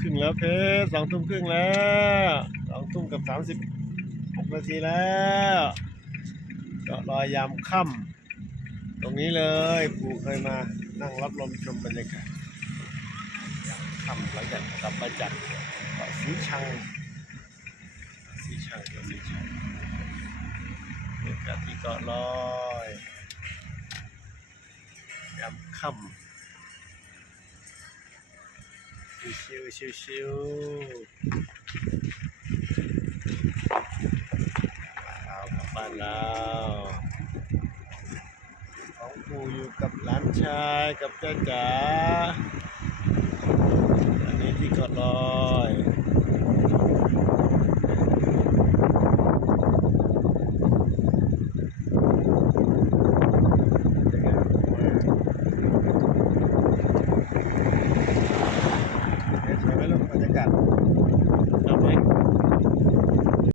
ครึ่งแล้วเพชร2 ทุ่มครึ่งแล้ว2 ทุ่มกับ 36 นาทีแล้วเกาะลอยยามค่ำตรงนี้เลยปู่เคยมานั่งรับลมชมบรรยากาศยามค่ำหลังจากกลับมาจากเกาะสีชังเกาะสีชังบรรยากาศที่เกาะลอยยามค่ำชิวเรากลับบ้านแล้วของปู่อยู่กับหลานชายกับเจ้าจ๋าอันนี้ที่เกาะลอยสวยไหมลูกบรรยากาศชอบไหม